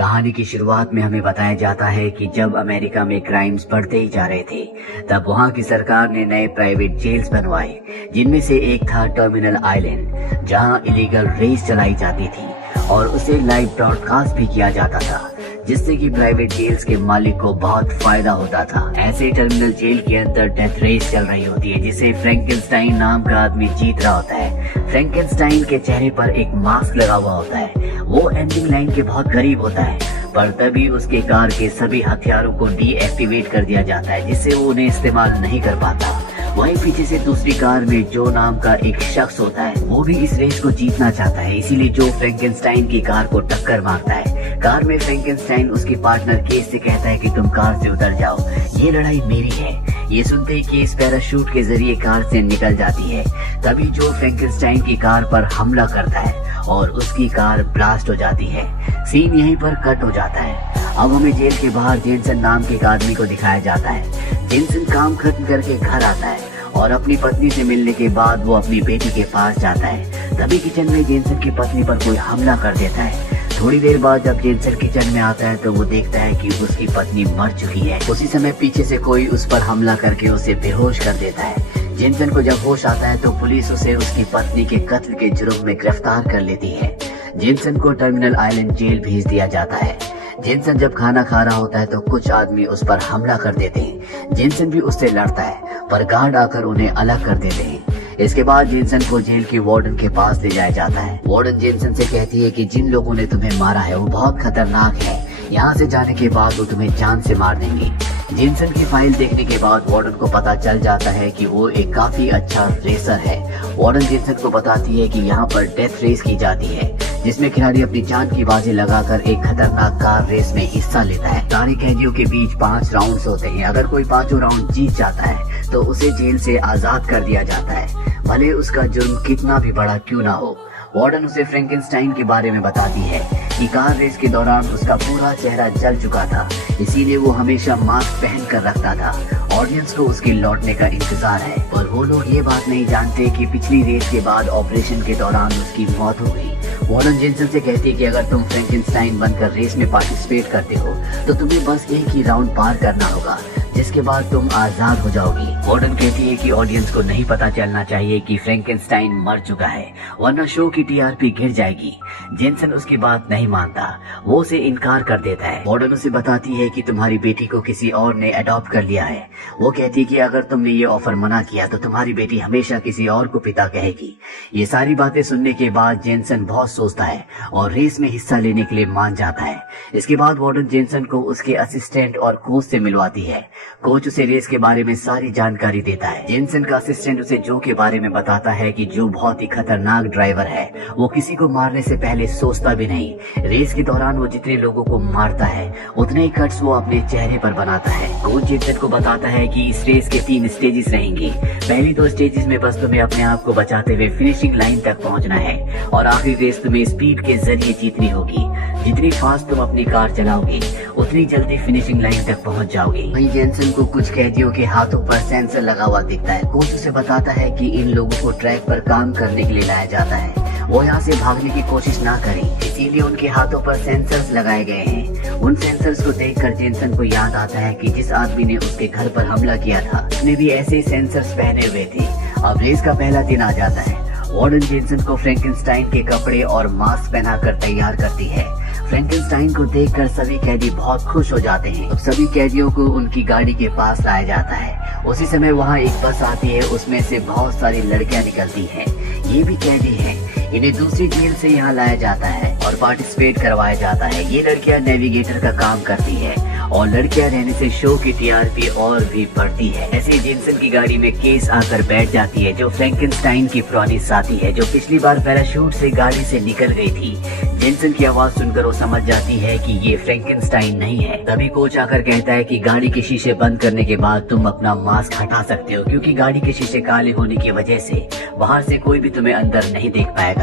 कहानी की शुरुआत में हमें बताया जाता है कि जब अमेरिका में क्राइम्स बढ़ते ही जा रहे थे, तब वहां की सरकार ने नए प्राइवेट जेल्स बनवाए, जिनमें से एक था टर्मिनल आइलैंड, जहां इलीगल रेस चलाई जाती थी और उसे लाइव ब्रॉडकास्ट भी किया जाता था, जिससे कि प्राइवेट जेल्स के मालिक को बहुत फायदा होता था। ऐसे टर्मिनल जेल के अंदर डेथ रेस चल रही होती है, जिसे फ्रैंकेनस्टाइन नाम का आदमी जीत रहा होता है। फ्रैंकेनस्टाइन के चेहरे पर एक मास्क लगा हुआ होता है। वो एंडिंग लाइन के बहुत करीब होता है, पर तभी उसके कार के सभी हथियारों को डीएक्टिवेट कर दिया जाता है, जिससे वो उन्हें इस्तेमाल नहीं कर पाता। वहीं पीछे से दूसरी कार में जो नाम का एक शख्स होता है, वो भी इस रेस को जीतना चाहता है, इसीलिए जो फ्रैंकेनस्टाइन की कार को टक्कर मारता है। कार में फ्रैंकेनस्टाइन उसके पार्टनर केस से कहता है कि तुम कार से उतर जाओ, ये लड़ाई मेरी है। ये सुनते ही केस पैराशूट के जरिए कार से निकल जाती है। तभी जो फ्रैंकेनस्टाइन की कार पर हमला करता है और उसकी कार ब्लास्ट हो जाती है। सीन यहीं पर कट हो जाता है। अब हमें जेल के बाहर जेनसन नाम के एक आदमी को दिखाया जाता है। जेनसन काम खत्म करके घर आता है और अपनी पत्नी से मिलने के बाद वो अपनी बेटी के पास जाता है। तभी किचन में जेनसन की पत्नी पर कोई हमला कर देता है। थोड़ी देर बाद जब जेनसन किचन में आता है तो वो देखता है कि उसकी पत्नी मर चुकी है। उसी समय पीछे से कोई उस पर हमला करके उसे बेहोश कर देता है। जेनसन को जब होश आता है तो पुलिस उसे उसकी पत्नी के कत्ल के जुर्म में गिरफ्तार कर लेती है। जेनसन को टर्मिनल आइलैंड जेल भेज दिया जाता है। जेनसन जब खाना खा रहा होता है तो कुछ आदमी उस पर हमला कर देते हैं। जेनसन भी उससे लड़ता है, पर गार्ड आकर उन्हें अलग कर देते हैं। इसके बाद जेनसन को जेल के वार्डन के पास ले जाया जाता है। वार्डन जेनसन से कहती है कि जिन लोगों ने तुम्हें मारा है वो बहुत खतरनाक है, यहाँ से जाने के बाद वो तुम्हें जान से मार देंगे। जेनसन की फाइल देखने के बाद वार्डन को पता चल जाता है कि वो एक काफी अच्छा रेसर है। वार्डन जेनसन को बताती है कि यहाँ पर डेथ रेस की जाती है, जिसमें खिलाड़ी अपनी जान की बाजी लगाकर एक खतरनाक कार रेस में हिस्सा लेता है। सारे कैदियों के बीच 5 राउंड्स होते हैं। अगर कोई 5 राउंड जीत जाता है तो उसे जेल से आजाद कर दिया जाता है, भले उसका जुर्म कितना भी बड़ा क्यों ना हो। वार्डन उसे फ्रैंकेनस्टाइन के बारे में बताती है कि कार रेस के दौरान उसका पूरा चेहरा जल चुका था, इसीलिए वो हमेशा मास्क पहन कर रखता था। ऑडियंस को उसके लौटने का इंतजार है, और वो लोग ये बात नहीं जानते कि पिछली रेस के बाद ऑपरेशन के दौरान उसकी मौत हो गई। वार्डन जेनसन से कहती है कि अगर तुम फ्रैंकेनस्टाइन बनकर रेस में पार्टिसिपेट करते हो तो तुम्हें बस एक ही राउंड पार करना होगा, जिसके बाद तुम आजाद हो जाओगी। वार्डन कहती है कि ऑडियंस को नहीं पता चलना चाहिए कि फ्रैंकेनस्टाइन मर चुका है, वरना शो की टीआरपी गिर जाएगी। जेनसन उसकी बात नहीं मानता, वो उसे इनकार कर देता है। वार्डन उसे बताती है कि तुम्हारी बेटी को किसी और ने अडॉप्ट कर लिया है। वो कहती है कि अगर तुमने ये ऑफर मना किया तो तुम्हारी बेटी हमेशा किसी और को पिता कहेगी। ये सारी बातें सुनने के बाद जेनसन बहुत सोचता है और रेस में हिस्सा लेने के लिए मान जाता है। इसके बाद वार्डन जेनसन को उसके असिस्टेंट और कोच से मिलवाती है। कोच उसे रेस के बारे में सारी जानकारी देता है। जेनसन का असिस्टेंट उसे जो के बारे में बताता है कि जो बहुत ही खतरनाक ड्राइवर है, वो किसी को मारने से पहले सोचता भी नहीं। रेस के दौरान वो जितने लोगों को मारता है उतने ही कट्स वो अपने चेहरे पर बनाता है। कोच जेनसन को बताता है कि इस रेस के 3 स्टेजेस रहेंगी। पहली 2 स्टेजेस में बस तुम्हें अपने आप को बचाते हुए फिनिशिंग लाइन तक पहुंचना है, और आखिरी रेस तुम्हें स्पीड के जरिए जीतनी होगी। जितनी फास्ट तुम अपनी कार चलाओगे उतनी जल्दी फिनिशिंग लाइन तक पहुंच जाओगे। वहीं जेनसन को कुछ कैदियों के हाथों पर सेंसर लगा हुआ दिखता है। कोच उसे बताता है कि इन लोगों को ट्रैक पर काम करने के लिए लाया जाता है, वो यहाँ से भागने की कोशिश ना करें, इसीलिए उनके हाथों पर सेंसर्स लगाए गए हैं। उन सेंसर्स को देखकर जेनसन को याद आता है कि जिस आदमी ने उसके घर पर हमला किया था उसने भी ऐसे ही सेंसर्स पहने हुए थे। अब रेस का पहला दिन आ जाता है। वार्डन जेनसन को फ्रैंकेनस्टाइन के कपड़े और मास्क पहनाकर तैयार करती है। फ्रैंकेनस्टाइन को देखकर सभी कैदी बहुत खुश हो जाते हैं। अब सभी कैदियों को उनकी गाड़ी के पास लाया जाता है। उसी समय वहाँ एक बस आती है, उसमें से बहुत सारी लड़कियां निकलती हैं। ये भी कैदी हैं। इन्हें दूसरी जेल से यहाँ लाया जाता है और पार्टिसिपेट करवाया जाता है। ये लड़कियां नेविगेटर का काम करती है, और लड़कियां रहने से शो की टीआरपी और भी बढ़ती है। ऐसे जेनसन की गाड़ी में केस आकर बैठ जाती है, जो फ्रैंकेनस्टाइन की पुरानी साथी है, जो पिछली बार पैराशूट से गाड़ी से निकल गई थी। जेनसन की आवाज सुनकर वो समझ जाती है कि ये फ्रैंकेनस्टाइन नहीं है। तभी कोच आकर कहता है कि गाड़ी के शीशे बंद करने के बाद तुम अपना मास्क हटा सकते हो, क्योंकि गाड़ी के शीशे काले होने की वजह से बाहर से कोई भी तुम्हें अंदर नहीं देख पाएगा।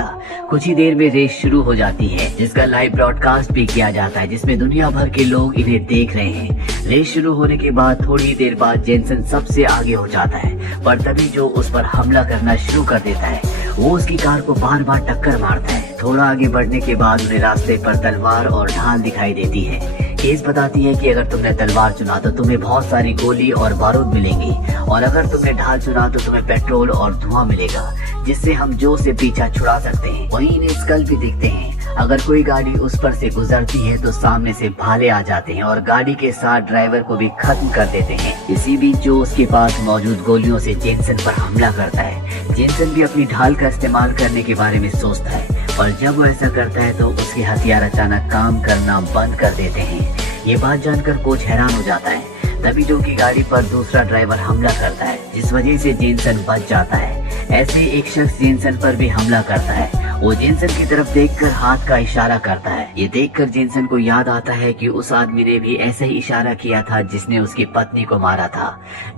कुछ ही देर में रेस शुरू हो जाती है, जिसका लाइव ब्रॉडकास्ट भी किया जाता है, जिसमें दुनिया भर के लोग इन्हें देख रहे हैं। रेस शुरू होने के बाद थोड़ी देर बाद जेनसन सबसे आगे हो जाता है, पर तभी जो उस पर हमला करना शुरू कर देता है। वो उसकी कार को बार बार टक्कर मारता है। थोड़ा आगे बढ़ने के बाद उन्हें रास्ते पर तलवार और ढाल दिखाई देती है। केस बताती है कि अगर तुमने तलवार चुना तो तुम्हें बहुत सारी गोली और बारूद मिलेंगी, और अगर तुमने ढाल चुना तो तुम्हें पेट्रोल और धुआं मिलेगा, जिससे हम जो से पीछा छुड़ा सकते हैं। वहीं इन्हें स्कल भी दिखते हैं। अगर कोई गाड़ी उस पर से गुजरती है तो सामने से भाले आ जाते हैं और गाड़ी के साथ ड्राइवर को भी खत्म कर देते हैं। इसी बीच जो उसके पास मौजूद गोलियों से जेनसन पर हमला करता है। जेनसन भी अपनी ढाल का इस्तेमाल करने के बारे में सोचता है, और जब वो ऐसा करता है तो उसके हथियार अचानक काम करना बंद कर देते हैं। ये बात जानकर कोच हैरान हो जाता है। तभी जो की गाड़ी पर दूसरा ड्राइवर हमला करता है, जिस वजह से जेनसन बच जाता है। ऐसे एक शख्स जेनसन पर भी हमला करता है। वो जेनसन की तरफ देखकर हाथ का इशारा करता है। ये देखकर जेनसन को याद आता है कि उस आदमी ने भी ऐसे ही इशारा किया था जिसने उसकी पत्नी को मारा था।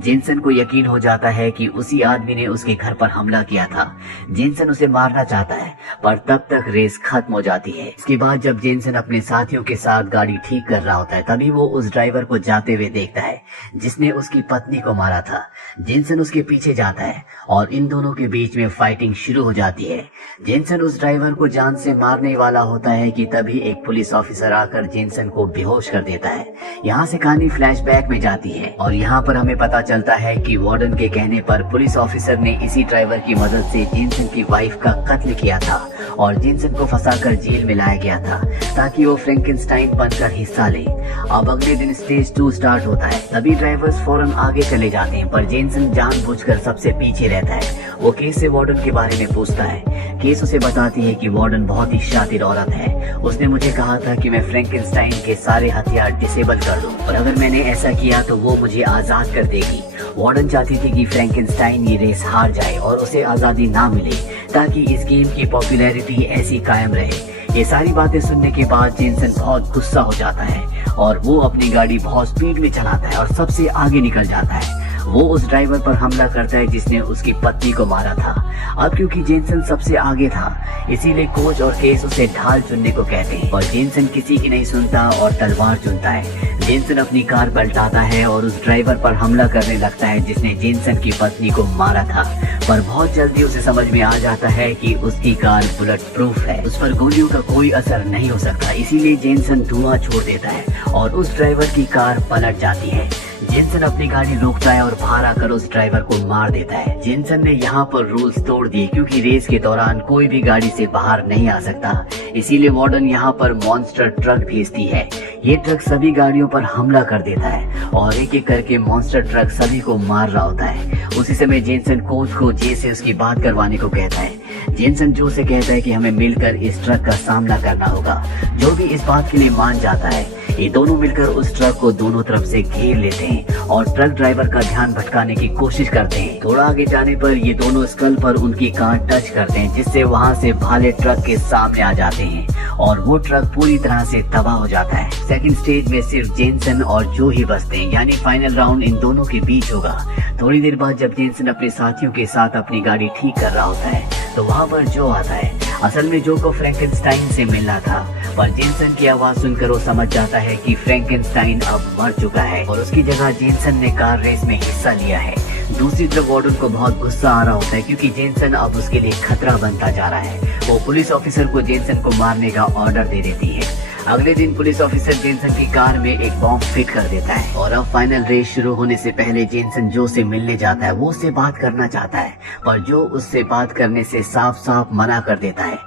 जेनसन को यकीन हो जाता है कि उसी आदमी ने उसके घर पर हमला किया था। जेनसन उसे मारना चाहता है, पर तब तक रेस खत्म हो जाती है। इसके बाद जब जेनसन अपने साथियों के साथ गाड़ी ठीक कर रहा होता है, तभी वो उस ड्राइवर को जाते हुए देखता है जिसने उसकी पत्नी को मारा था। जेनसन उसके पीछे जाता है और इन दोनों के बीच में फाइटिंग शुरू हो जाती है। जेनसन उस ड्राइवर को जान से मारने वाला होता है कि तभी एक पुलिस ऑफिसर आकर जेनसन को बेहोश कर देता है। यहाँ से कहानी फ्लैशबैक में जाती है और यहाँ पर हमें पता चलता है कि वार्डन के कहने पर पुलिस ऑफिसर ने इसी ड्राइवर की मदद से जेनसन की वाइफ का कत्ल किया था और जेनसन को फंसाकर जेल में लाया गया था ताकि वो फ्रैंकेनस्टाइन बनकर हिस्सा ले। अब अगले दिन स्टेज 2 स्टार्ट होता है। तभी ड्राइवर्स फौरन आगे चले जाते हैं, पर जेनसन जानबूझकर सबसे पीछे रहता है। वो केस से वार्डन के बारे में पूछता है। केस उसे बताती है कि वार्डन बहुत ही शातिर औरत है। उसने मुझे कहा था कि मैं फ्रैंकेनस्टाइन के सारे हथियार डिसेबल कर दूं, और अगर मैंने ऐसा किया तो वो मुझे आजाद कर देगी। वार्डन चाहती थी कि फ्रैंकेनस्टाइन ये रेस हार जाए और उसे आजादी ना मिले, ताकि इस गेम की पॉपुलैरिटी ऐसी कायम रहे। ये सारी बातें सुनने के बाद जेनसन बहुत गुस्सा हो जाता है और वो अपनी गाड़ी बहुत स्पीड में चलाता है और सबसे आगे निकल जाता है। वो उस ड्राइवर पर हमला करता है जिसने उसकी पत्नी को मारा था। अब क्योंकि जेनसन सबसे आगे था, इसीलिए कोच और केस उसे ढाल चुनने को कहते हैं, और जेनसन किसी की नहीं सुनता और तलवार चुनता है। जेनसन अपनी कार पलटाता है और उस ड्राइवर पर हमला करने लगता है जिसने जेनसन की पत्नी को मारा था, पर बहुत जल्दी उसे समझ में आ जाता है कि उसकी कार बुलेट प्रूफ है, उस पर गोलियों का कोई असर नहीं हो सकता। इसीलिए जेनसन धुआं छोड़ देता है और उस ड्राइवर की कार पलट जाती है। जेनसन अपनी गाड़ी रोकता है और बाहर आकर उस ड्राइवर को मार देता है। जेनसन ने यहाँ पर रूल्स तोड़ दिए क्योंकि रेस के दौरान कोई भी गाड़ी से बाहर नहीं आ सकता। इसीलिए वार्डन यहाँ पर मॉन्स्टर ट्रक भेजती है। ये ट्रक सभी गाड़ियों पर हमला कर देता है और एक एक करके मॉन्स्टर ट्रक सभी को मार रहा होता है। उसी समय जेनसन कोच को जे से उसकी बात करवाने को कहता है। जेनसन जो से कहता है कि हमें मिलकर इस ट्रक का सामना करना होगा। जो भी इस बात के लिए मान जाता है। ये दोनों मिलकर उस ट्रक को दोनों तरफ से घेर लेते हैं और ट्रक ड्राइवर का ध्यान भटकाने की कोशिश करते हैं। थोड़ा आगे जाने पर ये दोनों स्कल पर उनकी कार टच करते हैं, जिससे वहाँ से भाले ट्रक के सामने आ जाते हैं और वो ट्रक पूरी तरह से तबाह हो जाता है। सेकंड स्टेज में सिर्फ जेनसन और जो ही बचते हैं, यानी फाइनल राउंड इन दोनों के बीच होगा। थोड़ी देर बाद जब जेनसन अपने साथियों के साथ अपनी गाड़ी ठीक कर रहा होता है तो वहाँ पर जो आता है। असल में जो को फ्रैंकेनस्टाइन से मिलना था, पर जेनसन की आवाज सुनकर वो समझ जाता है कि फ्रैंकेनस्टाइन अब मर चुका है और उसकी जगह जेनसन ने कार रेस में हिस्सा लिया है। दूसरी तरफ वार्डन को बहुत गुस्सा आ रहा होता है क्योंकि जेनसन अब उसके लिए खतरा बनता जा रहा है। वो पुलिस ऑफिसर को जेनसन को मारने का ऑर्डर दे देती है। अगले दिन पुलिस ऑफिसर जेनसन की कार में एक बॉम्ब फिट कर देता है और अब फाइनल रेस शुरू होने से पहले जेनसन जो से मिलने जाता है। वो उससे बात करना चाहता है, पर जो उससे बात करने से साफ साफ मना कर देता है।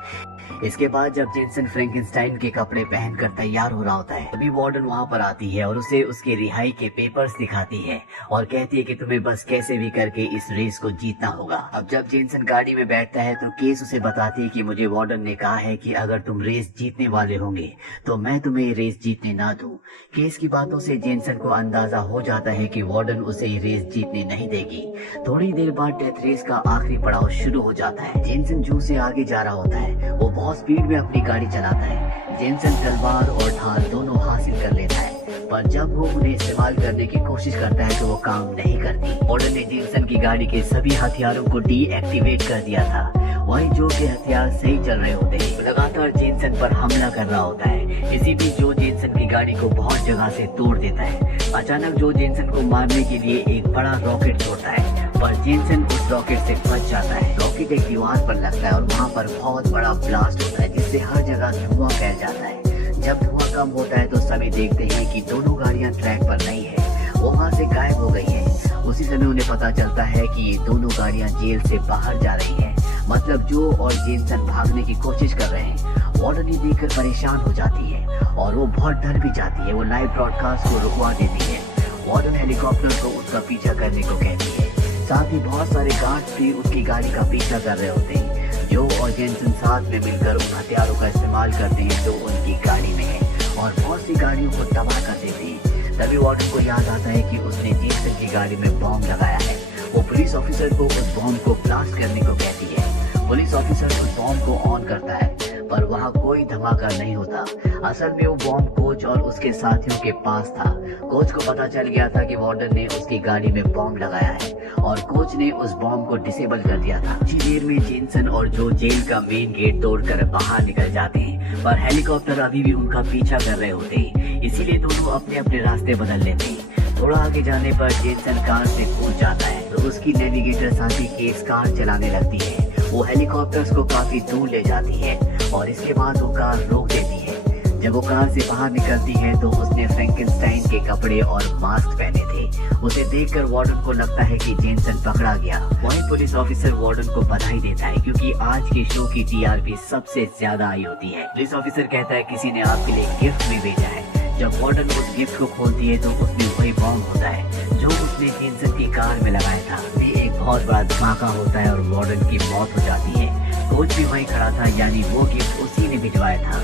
इसके बाद जब जेनसन फ्रैंकेनस्टाइन के कपड़े पहनकर तैयार हो रहा होता है, तभी वार्डन वहाँ पर आती है और उसे उसके रिहाई के पेपर्स दिखाती है और कहती है कि तुम्हें बस कैसे भी करके इस रेस को जीतना होगा। अब जब जेनसन गाड़ी में बैठता है तो केस उसे बताती है कि मुझे वार्डन ने कहा है कि अगर तुम रेस जीतने वाले होंगे तो मैं तुम्हें रेस जीतने ना दूं। केस की बातों से जेनसन को अंदाजा हो जाता है कि वार्डन उसे रेस जीतने नहीं देगी। थोड़ी देर बाद डेथ रेस का आखिरी पड़ाव शुरू हो जाता है। जेनसन जू से आगे जा रहा होता है। वो बहुत स्पीड में अपनी गाड़ी चलाता है। जेनसन तलवार और ढाल दोनों हासिल कर लेता है, पर जब वो उन्हें इस्तेमाल करने की कोशिश करता है तो वो काम नहीं करती। वार्डन ने जेनसन की गाड़ी के सभी हथियारों को डीएक्टिवेट कर दिया था। वही जो के हथियार सही चल रहे होते हैं, लगातार जेनसन पर हमला कर रहा होता है। इसी बीच जो जेनसन की गाड़ी को बहुत जगह से तोड़ देता है। अचानक जो जेनसन को मारने के लिए एक बड़ा रॉकेट छोड़ता है, पर जेनसन उस रॉकेट से बच जाता है। रॉकेट एक दीवार पर लगता है और वहाँ पर बहुत बड़ा ब्लास्ट होता है जिससे हर जगह धुआं फैल जाता है। जब धुआं कम होता है तो सभी देखते हैं कि दोनों गाड़ियां ट्रैक पर नहीं है, वो वहाँ से गायब हो गई है। उसी समय उन्हें पता चलता है कि ये दोनों गाड़ियां जेल से बाहर जा रही हैं, मतलब जो और जेनसन भागने की कोशिश कर रहे हैं। वार्डन ये देखकर परेशान हो जाती है और वो बहुत डर भी जाती है। वो लाइव ब्रॉडकास्ट को रुकवा देती है। वार्डन हेलीकॉप्टर को उसका पीछा करने को कहती है। साथ ही बहुत सारे गार्ड्स भी उसकी गाड़ी का पीछा कर रहे होते हैं। जो और जेनसन साथ में मिलकर उन हथियारों का इस्तेमाल करते हैं जो उनकी गाड़ी में है और बहुत सी गाड़ियों को तबाह कर देते हैं। तभी वार्डन को याद आता है कि उसने जेनसन की गाड़ी में बॉम्ब लगाया है। वो पुलिस ऑफिसर को उस बॉम्ब को ब्लास्ट करने को कहती है। पुलिस ऑफिसर उस बॉम्ब को ऑन करता है पर वहाँ कोई धमाका नहीं होता। असल में वो बॉम्ब कोच और उसके साथियों के पास था। कोच को पता चल गया था कि वार्डन ने उसकी गाड़ी में बॉम्ब लगाया है और कोच ने उस बॉम्ब को डिसेबल कर दिया था। कुछ देर में जेनसन और जो जेल का मेन गेट तोड़कर बाहर निकल जाते हैं पर हेलीकॉप्टर अभी भी उनका पीछा कर रहे होते हैं, इसीलिए दोनों अपने अपने रास्ते बदल लेते हैं। थोड़ा आगे जाने पर जेनसन कार से कूद जाता है तो उसकी नेविगेटर साथी केस कार चलाने लगती है। वो हेलीकॉप्टर्स को काफी दूर ले जाती है और इसके बाद वो कार रोक देती है। जब वो कार से बाहर निकलती है तो उसने फ्रैंकेनस्टाइन के कपड़े और मास्क पहने थे। उसे देखकर वार्डन को लगता है कि जेनसन पकड़ा गया। वही पुलिस ऑफिसर वार्डन को बधाई देता है क्योंकि आज के शो की टीआरपी सबसे ज्यादा आई होती है। पुलिस ऑफिसर कहता है किसी ने आपके लिए गिफ्ट भी भेजा है। जब वार्डन उस गिफ्ट को खोलती है तो उसमें वही बॉम्ब होता है जो उसने जेनसन की कार में लगाया था। ये एक बहुत बड़ा धमाका होता है और वार्डन की मौत हो जाती है। कोच भी वहीं खड़ा था, यानी वो गिफ्ट उसी ने भिजवाया था।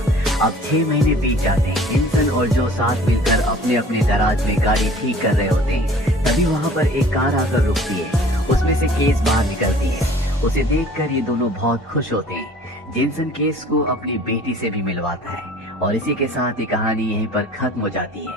अब 6 महीने बीत जाते हैं। जेनसन और जो साथ मिलकर अपने अपने गैराज में गाड़ी ठीक कर रहे होते हैं। तभी वहाँ पर एक कार आकर रुकती है। उसमें से केस बाहर निकलती है। उसे देखकर ये दोनों बहुत खुश होते हैं। जेनसन केस को अपनी बेटी से भी मिलवाता है और इसी के साथ ये कहानी यहीं पर खत्म हो जाती है।